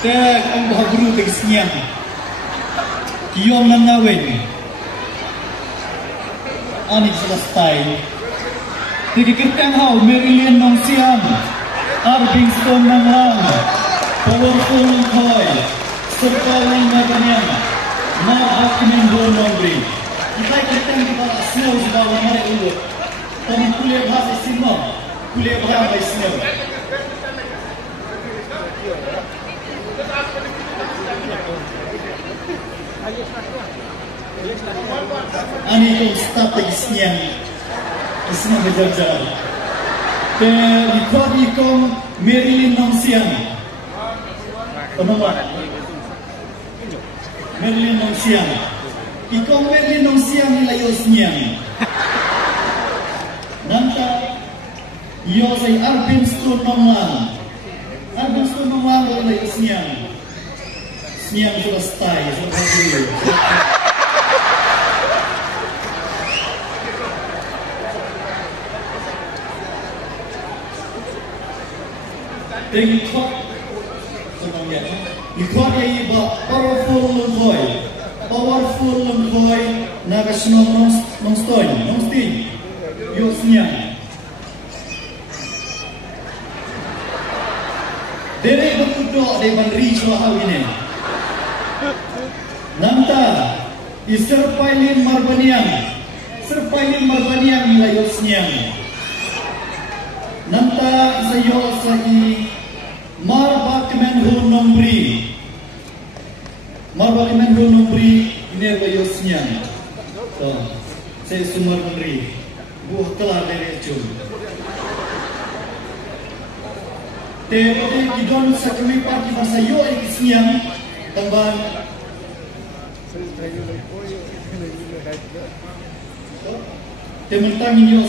Tek ang bahaguru ke Sniang. Kiom nan ngawin. Anik selesai. Dikirkan hau Macmillan Nongstoin. Nongstoin nang powerful koi. Serta lain macamnya. Macmillan Nongstoin. Kita kirkan di bawah snow di bawah mari ulut. Kami kuliah bahasa Sino, kuliah bahasa Sino. Ani kong strategi Sniang, Sniang berjalan. Ikut ikong Macmillan Nongstoin. Penolak. Macmillan Nongstoin. Ikong Macmillan Nongstoin nilai Sniang. Nanti, yo saya Nongstoin nonglang. Nongstoin nonglang nilai Sniang. Sniang selesai. Ikut yang powerful lemboi naga Nongstoin, yo Sniang. Dere berduduk di bandri Johau ini. Nanta iserpailin marbaniang nilai yo Sniang. Nanta sayo sai Macmillan Nongstoin ini yo Sniang. So, saya sumar bandri. Buah kelar dari jum. Tapi kidon sakmi parti masa yo Sniang tambah. Teman-teman yo